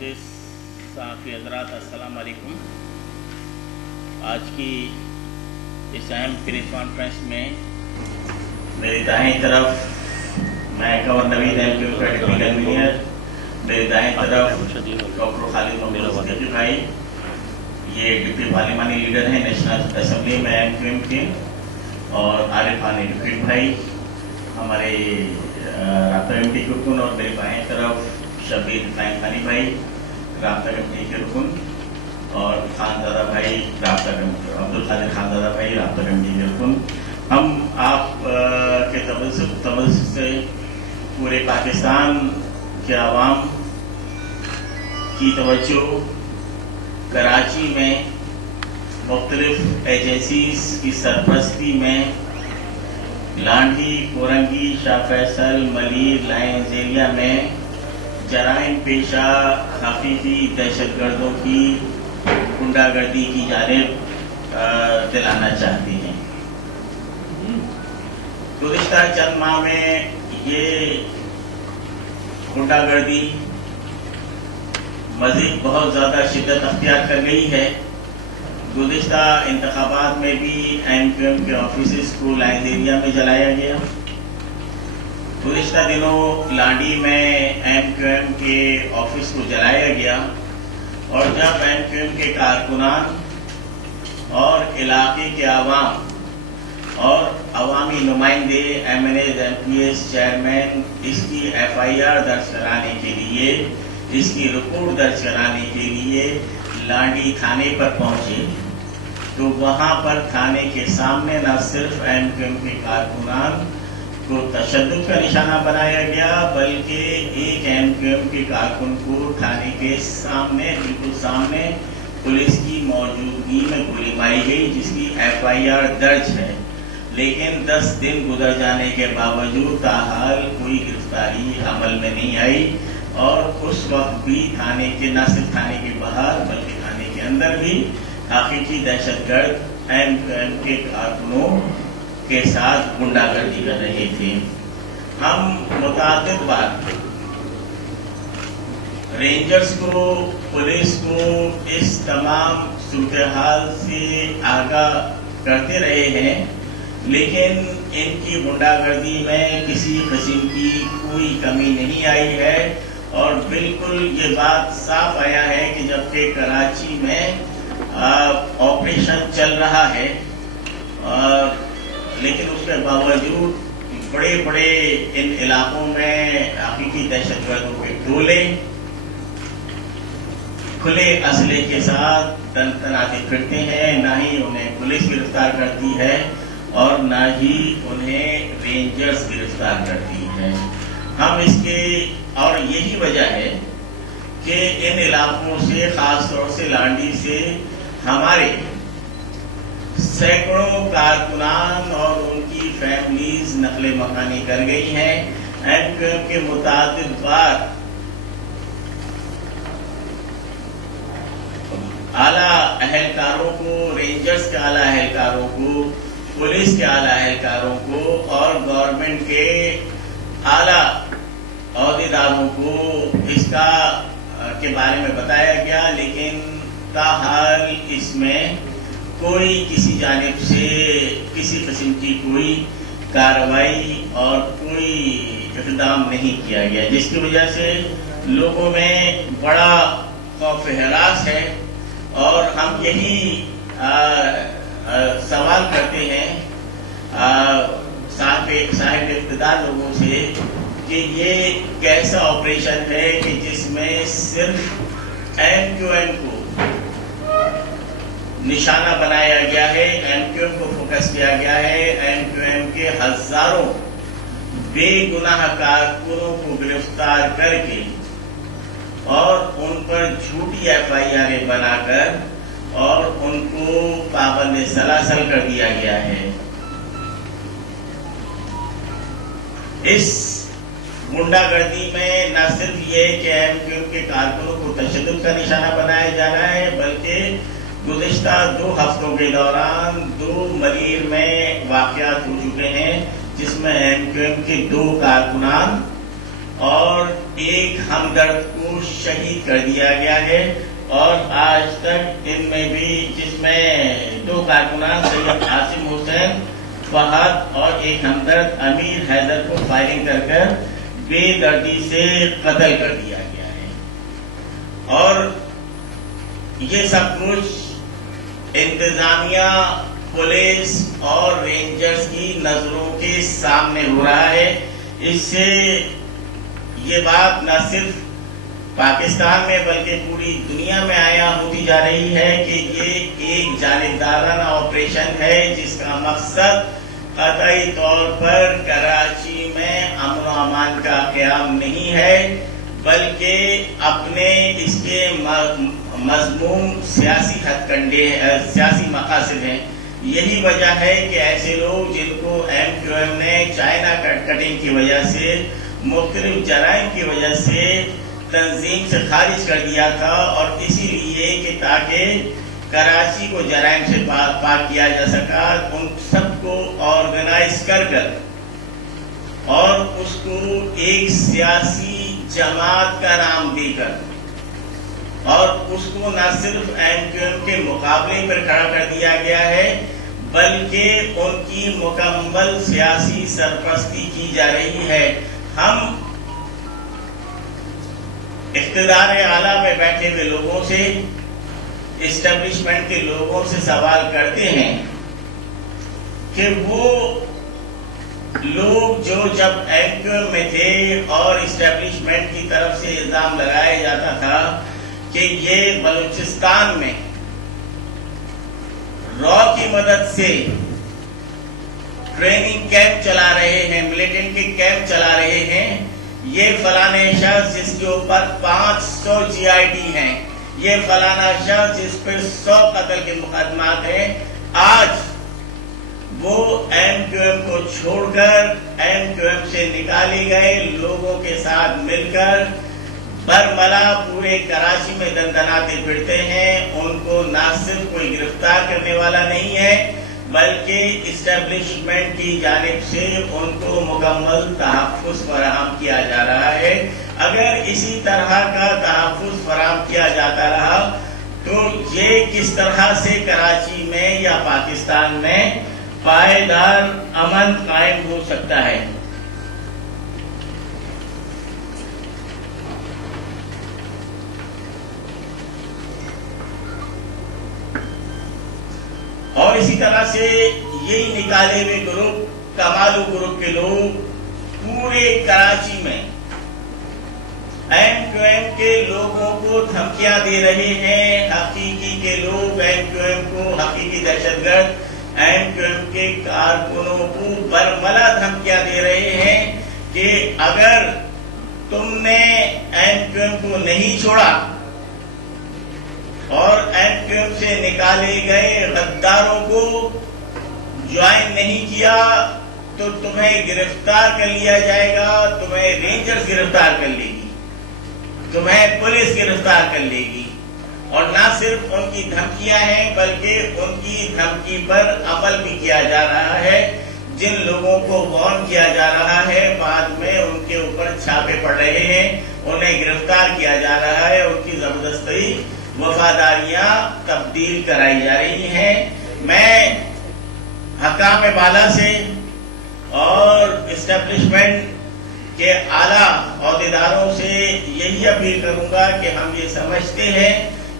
معزز صحافی حضرات، السلام علیکم۔ آج کی اس اہم پریس کانفرنس میں میری دائیں طرف میں گورنر نوید ایم کیو کا ڈپٹی کنوینر، میری دائیں طرف ڈاکٹر خالد محمد صدیقی بھائی، یہ ڈپٹی پارلیمانی لیڈر ہیں نیشنل اسمبلی میں ایم کیو ایم کے، اور عارف خان ایڈوکیٹ بھائی ہمارے رابطہ کمیٹی کے رکن، اور میری بائیں طرف شبیر فائن خانی بھائی رابطہ کمیٹی کے رکن، اور خانزادہ بھائی رابطہ کمیٹی، عبد القادر خانزادہ بھائی رابطہ کمیٹی کے رکن۔ ہم آپ کے توسط سے پورے پاکستان کے عوام کی توجہ کراچی میں مختلف ایجنسیز کی سرپرستی میں لانڈھی، کورنگی، شاہ فیصل، ملیر، لائنز ایریا میں جرائم پیشہ حقیقی دہشت گردوں کی غنڈہ گردی کی جانب دلانا چاہتے ہیں۔ گزشتہ چند ماہ میں یہ غنڈہ گردی مزید بہت زیادہ شدت اختیار کر گئی ہے۔ گزشتہ انتخابات میں بھی ایم کیو ایم کے آفیسز کو لائنز ایریا میں جلایا گیا۔ گزشتہ دنوں لانڈی میں ایم کیو ایم کے آفس کو جلایا گیا، اور جب ایم کیو ایم کے کارکنان اور علاقے کے عوام اور عوامی نمائندے، M N As, M P As, chairman اس کی ایف آئی آر درج کرانے کے لیے، اس کی رپورٹ درج کرانے کے لیے لانڈی تھانے پر پہنچے، تو وہاں پر تھانے کے سامنے نہ صرف ایم کیو ایم کے کارکنان کو تشدد کا نشانہ بنایا گیا، بلکہ ایک ایم کیو ایم کے کارکن کو تھانے کے سامنے، بالکل سامنے، پولیس کی موجودگی میں گولی ماری گئی، جس کی ایف آئی آر درج ہے۔ لیکن 10 دن گزر جانے کے باوجود تاحال کوئی گرفتاری عمل میں نہیں آئی، اور اس وقت بھی تھانے کے، نہ صرف تھانے کے باہر بلکہ تھانے کے اندر بھی حقیقی دہشت گرد ایم کیو ایم کے کارکنوں کے ساتھ غنڈہ گردی کر رہے تھے۔ ہم متعدد بار رینجرز کو، پولیس کو اس تمام صورتحال سے آگاہ کرتے رہے ہیں، لیکن ان کی غنڈہ گردی میں کسی قسم کی کوئی کمی نہیں آئی ہے، اور بالکل یہ بات صاف آیا ہے کہ جبکہ کراچی میں آپریشن چل رہا ہے، لیکن اس کے باوجود بڑے بڑے ان علاقوں میں حقیقی دہشت گردوں کے ٹولے کھلے اسلحے کے ساتھ تناتے پھرتے ہیں۔ نہ ہی انہیں پولیس گرفتار کرتی ہے، اور نہ ہی انہیں رینجرز گرفتار کرتی ہے۔ ہم اس کے، اور یہی وجہ ہے کہ ان علاقوں سے، خاص طور سے لانڈی سے، ہمارے سینکڑوں کارکنان اور ان کی فیملیز نقل مکانی کر گئی ہیں۔ ایم کیو ایم کے متعدد بار اعلیٰ اہلکاروں کو، رینجرز کے اعلیٰ اہلکاروں کو، پولیس کے اعلیٰ اہلکاروں کو اور گورنمنٹ کے اعلیٰ عہدیداروں کو اس کے بارے میں بتایا گیا، لیکن تاحال اس میں کوئی کسی جانب سے کسی قسم کی کوئی کارروائی اور کوئی اقدام نہیں کیا گیا، جس کی وجہ سے لوگوں میں بڑا خوف ہراس ہے۔ اور ہم یہی سوال کرتے ہیں صاحب اقتدار لوگوں سے کہ یہ کیسا آپریشن ہے کہ جس میں صرف ایم کیو ایم کو نشانہ بنایا گیا ہے، ایم کیو ایم کو فوکس کیا گیا ہے، ایم کیو ایم کے ہزاروں بے گناہ کارکنوں کو گرفتار کر کے اور ان پر جھوٹی ایف آئی آریں بنا کر اور ان کو پابند سلاسل کر دیا گیا ہے۔ اس غنڈہ گردی میں نہ صرف یہ کہ ایم کیو ایم کے کارکنوں کو تشدد کا نشانہ بنایا جا رہا ہے، بلکہ گزشتہ 2 ہفتوں کے دوران 2 ملیر میں واقعات ہو چکے ہیں، جس میں ایم کیو ایم کے 2 کارکنان اور ایک ہمدرد کو شہید کر دیا گیا ہے، اور آج تک ان میں بھی، جس میں 2 کارکنان سید عاصم حسین فہد اور ایک ہمدرد امیر حیدر کو فائرنگ کر بے دردی سے قتل کر دیا گیا ہے۔ اور یہ سب کچھ انتظامیہ، پولیس اور رینجرز کی نظروں کے سامنے ہو رہا ہے۔ اس سے یہ بات نہ صرف پاکستان میں بلکہ پوری دنیا میں عیاں ہوتی جا رہی ہے کہ یہ ایک جانبدارانہ آپریشن ہے، جس کا مقصد قطعی طور پر کراچی میں امن و امان کا قیام نہیں ہے، بلکہ اپنے اس کے مضمون سیاسی ہتھ کنڈے، سیاسی مقاصد ہیں۔ یہی وجہ ہے کہ ایسے لوگ جن کو ایم کیو ایم نے چائنا کٹنگ کی وجہ سے، مختلف جرائم کی وجہ سے تنظیم سے خارج کر دیا تھا، اور اسی لیے کہ تاکہ کراچی کو جرائم سے پاک کیا جا سکا، ان سب کو آرگنائز کر اور اس کو ایک سیاسی جماعت کا نام دے کر، اور اس کو نہ صرف ایم کیو ایم کے مقابلے پر کھڑا کر دیا گیا ہے، بلکہ ان کی مکمل سیاسی سرپرستی کی جا رہی ہے۔ ہم اقتدار اعلیٰ میں بیٹھے ہوئے لوگوں سے، اسٹیبلشمنٹ کے لوگوں سے سوال کرتے ہیں کہ وہ لوگ جو جب ایم کیو ایم میں تھے اور اسٹیبلشمنٹ کی طرف سے الزام لگایا جاتا تھا کہ یہ بلوچستان میں را کی مدد سے ٹریننگ کیمپ چلا رہے ہیں، ملیٹنٹ کے کیمپ چلا رہے ہیں، یہ فلانے شخص جس کے اوپر 500 جی آئی ڈی ہیں، یہ فلانا شخص جس پر 100 قتل کے مقدمات ہیں، آج وہ ایم کیو ایم کو چھوڑ کر ایم کیو ایم سے نکالے گئے لوگوں کے ساتھ مل کر برملا پورے کراچی میں دندناتے پھرتے ہیں۔ ان کو نہ صرف کوئی گرفتار کرنے والا نہیں ہے، بلکہ اسٹیبلشمنٹ کی جانب سے ان کو مکمل تحفظ فراہم کیا جا رہا ہے۔ اگر اسی طرح کا تحفظ فراہم کیا جاتا رہا تو یہ کس طرح سے کراچی میں یا پاکستان میں پائیدار امن قائم ہو سکتا ہے؟ اور اسی طرح سے یہی نکالے ہوئے گروپ، کمالو گروپ کے لوگ پورے کراچی میں ایم کیو ایم کے لوگوں کو دھمکیاں دے رہے ہیں۔ حقیقی کے لوگ ایم کیو ایم کو، حقیقی دہشت گرد ایم کیو ایم کے کارکنوں کو برملا دھمکیاں دے رہے ہیں کہ اگر تم نے ایم کیو ایم کو نہیں چھوڑا اور ایم کیو ایم سے نکالے گئے غداروں کو جوائن نہیں کیا تو تمہیں گرفتار کر لیا جائے گا، تمہیں رینجرز گرفتار کر لے گی، تمہیں پولیس گرفتار کر لے گی۔ اور نہ صرف ان کی دھمکیاں ہیں بلکہ ان کی دھمکی پر عمل بھی کیا جا رہا ہے۔ جن لوگوں کو وارن کیا جا رہا ہے بعد میں ان کے اوپر چھاپے پڑ رہے ہیں، انہیں گرفتار کیا جا رہا ہے، ان کی زبردستی وفاداریاں تبدیل کرائی جا رہی ہیں۔ میں حکام بالا سے اور اسٹیبلشمنٹ کے اعلیٰ عہدیداروں سے یہی اپیل کروں گا کہ ہم یہ سمجھتے ہیں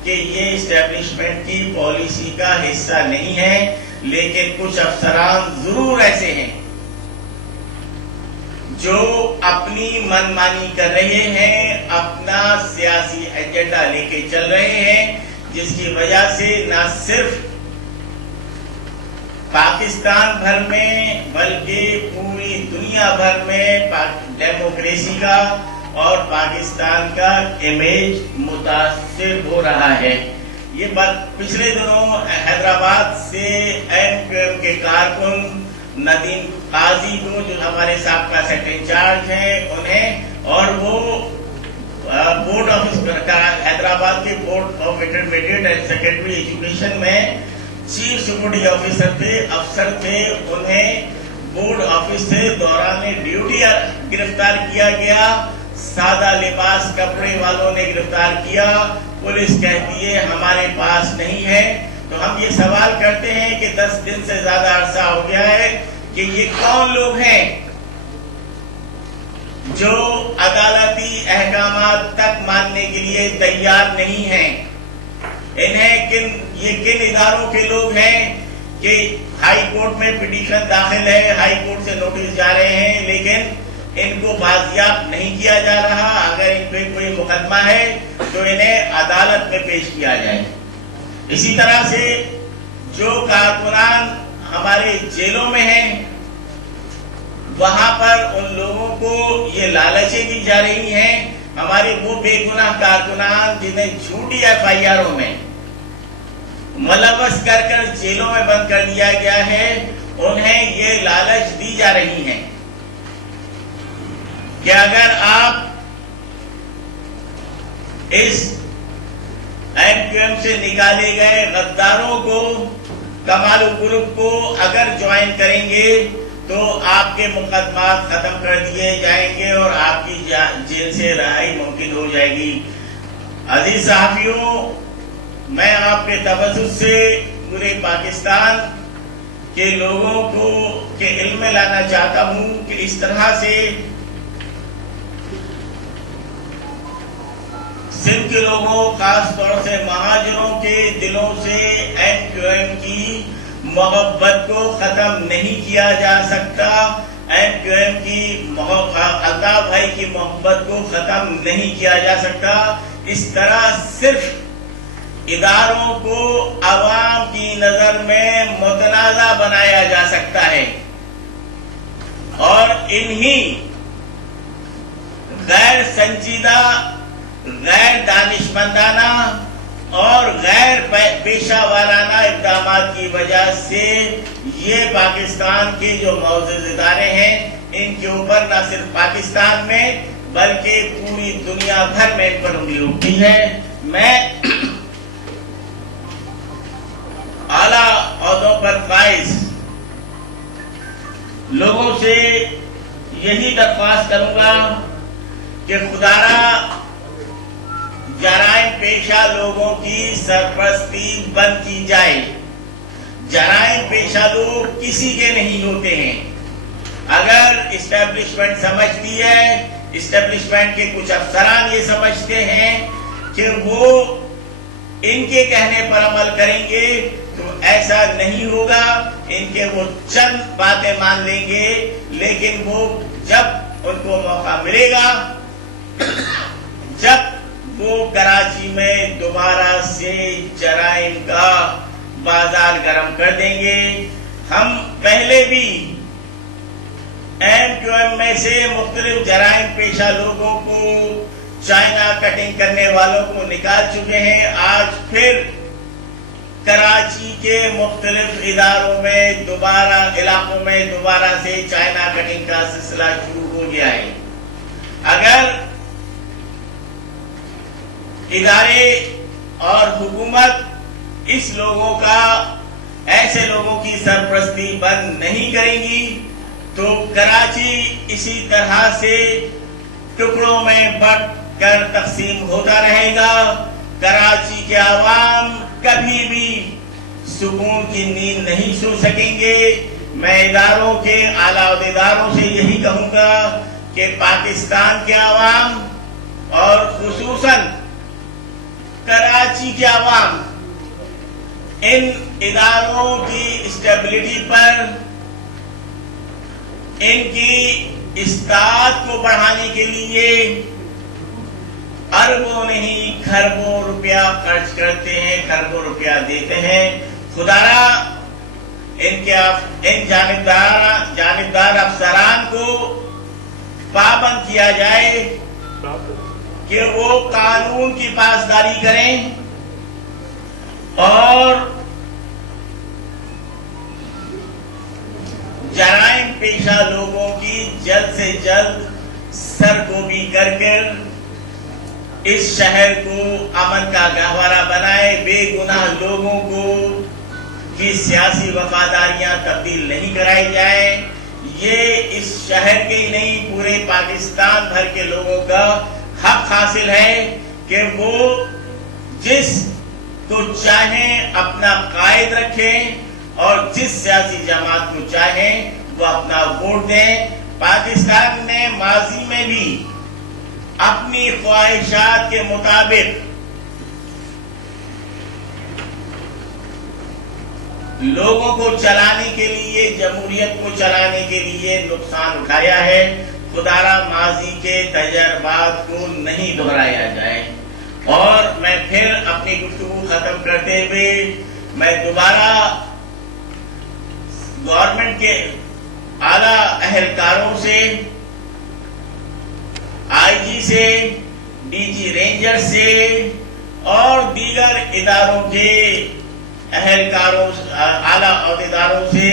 کہ یہ اسٹیبلشمنٹ کی پالیسی کا حصہ نہیں ہے، لیکن کچھ افسران ضرور ایسے ہیں جو اپنی من مانی کر رہے ہیں، اپنا سیاسی ایجنڈا لے کے چل رہے ہیں، جس کی وجہ سے نہ صرف پاکستان بھر میں بلکہ پوری دنیا بھر میں ڈیموکریسی کا اور پاکستان کا امیج متاثر ہو رہا ہے۔ یہ بات پچھلے دنوں حیدرآباد سے ایم کیو ایم کے کارکن ندیم قاضی کو، جو ہمارے سابقہ سیکٹری انچارج ہیں، انہیں، اور وہ بورڈ آف حیدرآباد کے board of intermediate and secondary education میں چیف سیکورٹی آفیسر تھے، افسر تھے، انہیں بورڈ آفس سے دوران ڈیوٹی گرفتار کیا گیا، سادہ لباس کپڑے والوں نے گرفتار کیا، پولیس کہتی ہے ہمارے پاس نہیں ہے۔ تو ہم یہ سوال کرتے ہیں کہ 10 دن سے زیادہ عرصہ ہو گیا ہے کہ یہ کون لوگ ہیں جو عدالتی احکامات تک ماننے کے لیے تیار نہیں ہیں؟ یہ کن اداروں کے لوگ ہیں کہ ہائی کورٹ میں پٹیشن داخل ہے، ہائی کورٹ سے نوٹس جا رہے ہیں، لیکن ان کو بازیاب نہیں کیا جا رہا۔ اگر ان پہ کوئی مقدمہ ہے تو انہیں عدالت میں پیش کیا جائے۔ اسی طرح سے جو کارکنان ہمارے جیلوں میں ہیں، وہاں پر ان لوگوں کو یہ لالچیں دی جا رہی ہیں۔ ہمارے وہ بے گناہ کارکنان جنہیں جھوٹی FIRوں میں ملوث کر جیلوں میں بند کر دیا گیا ہے، انہیں یہ لالچ دی جا رہی ہیں کہ اگر آپ اس MQM سے نکالے گئے غداروں کو، کمالو گروپ کو اگر جوائن کریں گے تو آپ کے مقدمات ختم کر دیے جائیں گے اور آپ کی جیل سے رہائی ممکن ہو جائے گی۔ عزیز صحافیوں، میں آپ کے توسط سے پورے پاکستان کے لوگوں کو کے علم میں لانا چاہتا ہوں کہ اس طرح سے سندھ کے لوگوں، خاص طور سے مہاجروں کے دلوں سے MQM کی محبت کو ختم نہیں کیا جا سکتا، MQM کی عطا بھائی کی محبت کو ختم نہیں کیا جا سکتا۔ اس طرح صرف اداروں کو عوام کی نظر میں متنازع بنایا جا سکتا ہے اور انہی غیر سنجیدہ، غیر دانشمندانہ اور غیر پیشہ وارانہ اقدامات کی وجہ سے یہ پاکستان کے جو معزز ادارے ہیں، ان کے اوپر نہ صرف پاکستان میں بلکہ پوری دنیا بھر میں ان پر انگلی اٹھتی ہے۔ میں اعلیٰ عہدوں پر فائز لوگوں سے یہی درخواست کروں گا کہ خدارا جرائم پیشہ لوگوں کی سرپرستی بند کی جائے۔ جرائم پیشہ لوگ کسی کے نہیں ہوتے ہیں۔ اگر اسٹیبلشمنٹ سمجھتی ہے، اسٹیبلشمنٹ کے کچھ افسران یہ سمجھتے ہیں کہ وہ ان کے کہنے پر عمل کریں گے تو ایسا نہیں ہوگا۔ ان کے وہ چند باتیں مان لیں گے، لیکن وہ جب ان کو موقع ملے گا، جب وہ کراچی میں دوبارہ سے جرائم کا بازار گرم کر دیں گے۔ ہم پہلے بھی MQM میں سے مختلف جرائم پیشہ لوگوں کو، چائنا کٹنگ کرنے والوں کو نکال چکے ہیں۔ آج پھر کراچی کے مختلف اداروں میں علاقوں میں دوبارہ سے چائنا کٹنگ کا سلسلہ شروع ہو گیا ہے۔ اگر ادارے اور حکومت اس لوگوں کا، ایسے لوگوں کی سرپرستی بند نہیں کریں گی تو کراچی اسی طرح سے ٹکڑوں میں بٹ کر تقسیم ہوتا رہے گا۔ کراچی کے عوام کبھی بھی سکون کی نیند نہیں سو سکیں گے۔ میں اداروں کے اعلیٰ عہدیداروں سے یہی کہوں گا کہ پاکستان کے عوام اور خصوصاً کراچی کے عوام ان اداروں کی اسٹیبلٹی پر، ان کی استعداد کو بڑھانے کے لیے اربوں نہیں کھربوں روپیہ خرچ کرتے ہیں، کھربوں روپیہ دیتے ہیں۔ خدارا ان جانبدار افسران کو پابند کیا جائے کہ وہ قانون کی پاسداری کریں اور جرائم پیشہ لوگوں کی جلد سے جلد سرگوبی کر اس شہر کو امن کا گہوارہ بنائے۔ بے گناہ لوگوں کو کی سیاسی وفاداریاں تبدیل نہیں کرائی جائیں۔ یہ اس شہر کے ہی نہیں پورے پاکستان بھر کے لوگوں کا حق حاصل ہے کہ وہ جس کو چاہیں اپنا قائد رکھیں اور جس سیاسی جماعت کو چاہیں وہ اپنا ووٹ دیں۔ پاکستان نے ماضی میں بھی اپنی خواہشات کے مطابق لوگوں کو چلانے کے لیے، جمہوریت کو چلانے کے لیے نقصان اٹھایا ہے۔ خدارا ماضی کے تجربات کو نہیں دہرایا جائے۔ اور میں پھر اپنی گفتگو ختم کرتے ہوئے میں دوبارہ گورنمنٹ کے اعلیٰ اہلکاروں سے، آئی جی سے، ڈی جی رینجر سے اور دیگر اداروں کے اہلکاروں، اعلیٰ عہدیداروں سے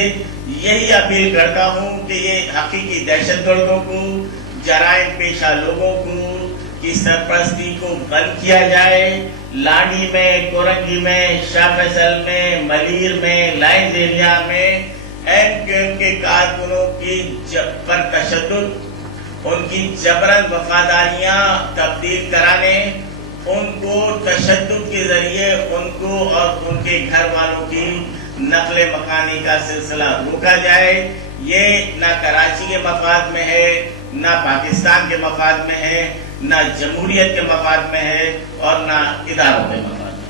یہی اپیل کرتا ہوں کہ یہ حقیقی دہشت گردوں کو، جرائم پیشہ لوگوں کو کی سرپرستی کو بند کیا جائے۔ لانڈی میں، کورنگی میں، شاہ فیصل میں، ملیر میں، لائنز ایریا میں ایم کیو ایم کے کارکنوں کی پر تشدد، ان کی جبرن وفاداریاں تبدیل کرانے، ان کو تشدد کے ذریعے ان کو اور ان کے گھر والوں کی نقل مکانی کا سلسلہ روکا جائے۔ یہ نہ کراچی کے مفاد میں ہے، نہ پاکستان کے مفاد میں ہے، نہ جمہوریت کے مفاد میں ہے اور نہ اداروں کے مفاد میں۔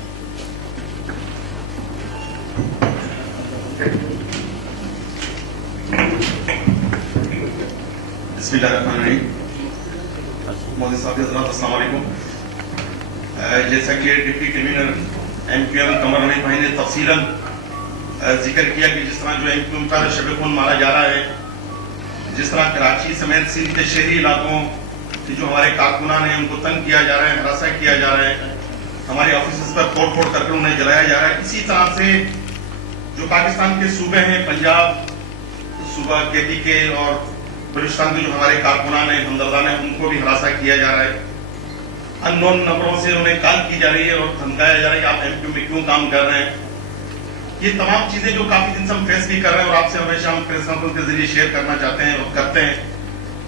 بسم اللہ الرحمن الرحیم۔ مودی صاحب حضرات السلام علیکم۔ جیسا کہ deputy convener M Q M Qamar Hameed بھائی نے تفصیلاً ذکر کیا کہ جس طرح جو ایم کیو ایم کا شب خون مارا جا رہا ہے، جس طرح کراچی سمیت سندھ کے شہری علاقوں کی جو ہمارے کارکنان ہیں ان کو تنگ کیا جا رہا ہے، ہراساں کیا جا رہا ہے، ہمارے آفیسز پر توڑ پھوڑ کر کے انہیں جلایا جا رہا ہے، اسی طرح سے جو پاکستان کے صوبے ہیں، پنجاب صوبہ کے پی کے اور بلوچستان کے جو ہمارے کارکنان ہیں، ہمدردان ہیں، ان کو بھی ہراساں کیا جا رہا ہے، ان نون نمبروں سے انہیں کال کی جا رہی ہے اور دھمکایا جا رہا ہے کہ آپ ایم کیو میں کیوں کام کر رہے ہیں۔ یہ تمام چیزیں جو کافی دن سے ہم فیس بھی کر رہے ہیں اور آپ سے ہمیشہ ہم پریس کانفرنس کے ذریعے شیئر کرنا چاہتے ہیں اور کرتے ہیں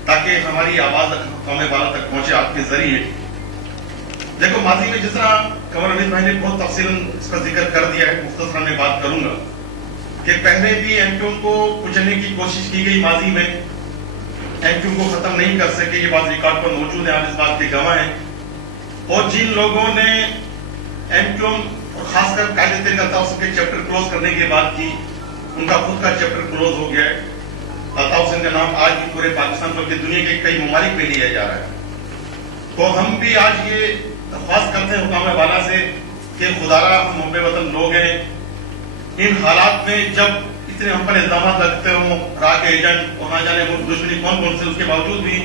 تاکہ ہماری آواز قوم والا تک پہنچے آپ کے ذریعے۔ دیکھو ماضی میں جس طرح قمر حمید بھائی نے بہت تفصیل اس کا ذکر کر دیا ہے، مختصراً میں بات کروں گا کہ پہلے بھی ایم کیو کو کچلنے کی کوشش کی گئی ماضی میں، ایم کیو کو ختم نہیں کر سکے، یہ بات ریکارڈ پر موجود ہے، آپ اس بات کے گواہ ہیں۔ اور جن لوگوں نے ایم کیو اور خاص کر قائد طریقہ تعصب کے چیپٹر کلوز کرنے کی بات کی، ان کا خود کا چیپٹر کلوز ہو گیا ہے۔ تعصب کا نام آج بھی پورے پاکستان بلکہ دنیا کے کئی ممالک میں لیا جا رہا ہے۔ تو ہم بھی آج یہ درخواست کرتے ہیں حکام والا سے کہ خدارا ہم محب وطن لوگ ہیں، ان حالات میں جب اتنے ہم پر الزامات لگتے ہوں، راہ کے ایجنٹ اور نہ جانے ملک دشمنی کون کون سے، اس کے باوجود بھی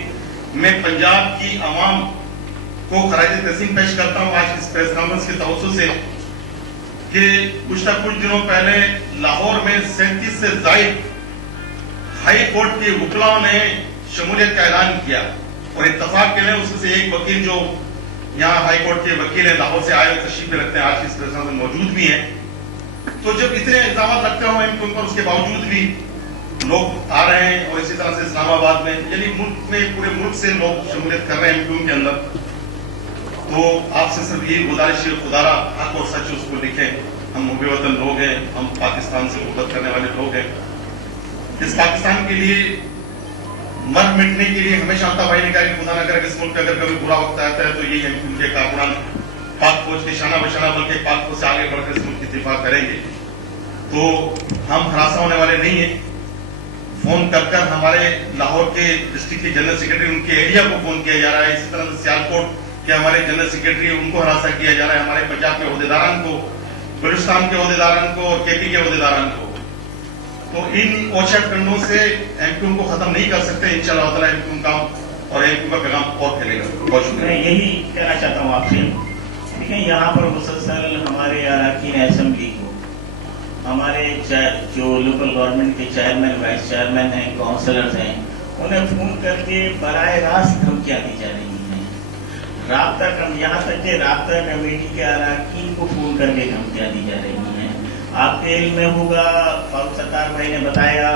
میں پنجاب کی عوام کو خراج تحسین پیش کرتا ہوں آج اس پریس کانفرنس کے توسط سے کہ گزشتہ کچھ دنوں پہلے لاہور میں 37 سے زائد ہائی کورٹ کے وکلاؤں نے شمولیت کا اعلان کیا اور اتفاق کے لیے اس میں سے ایک وکیل جو یہاں ہائی کورٹ کے وکیل ہیں، لاہور سے آئے تشریف رکھتے ہیں، آج کی اس پریس کانفرنس میں موجود بھی ہیں۔ تو جب اتنے الزامات لگتے ہوں ان پر، اس کے باوجود بھی لوگ آ رہے ہیں اور اسی طرح سے اسلام آباد میں یعنی ملک میں پورے ملک سے لوگ شمولیت کر رہے ہیں ایم کے اندر، تو آپ سے صرف یہی گزارش ہے خدارا حق اور سچ اس کو لکھیں۔ ہم محب وطن لوگ ہیں، ہم پاکستان سے محبت کرنے والے لوگ ہیں، اس پاکستان کے لیے مر مٹنے کے لیے ہمیشہ آتا بھائی نے کہا کہ خدا نہ کرے کہ اس ملک کا اگر کبھی برا وقت آتا ہے تو یہی ہم کے کارکنان پاک فوج کے شانہ بشانہ بلکہ پاک فوج سے آگے بڑھ کر اس ملک کی دفاع کریں گے۔ تو ہم ہراساں ہونے والے نہیں ہیں۔ فون کر کر ہمارے لاہور کے ڈسٹرکٹ کے جنرل سیکرٹری ان کے ایریا کو فون کیا جا رہا ہے، اسی طرح سے سیالکوٹ کے ہمارے جنرل سیکرٹری ان کو ہراساں کیا جا رہا ہے، ہمارے پنجاب کے عہدیداران کو، بلوچستان کے عہدیداران کو اور کے پی کے عہدیداران کو۔ تو ان اوچھا کنڈوں سے ایم کیو کو ختم نہیں کر سکتے، انشاءاللہ تعالیٰ ایم کیو کا اور ایم کیو کا پیغام اور پھیلے گا۔ بہت شکریہ۔ میں یہی کہنا چاہتا ہوں آپ سے، دیکھیں یہاں پر مسلسل ہمارے اراکین اسمبلی کو، ہمارے جو لوکل گورنمنٹ کے چیئرمین، وائس چیئرمین ہیں، کونسلرز ہیں، انہیں فون کر کے براہ راست دھمکیاں دی جا رہی ہیں، رابطہ یہاں تک کہ رابطہ کمیٹی کے اراکین کو فون کر کے دھمکیاں دی جا رہی ہیں۔ آپ کے علم میں ہوگا، فاروق ستار بھائی نے بتایا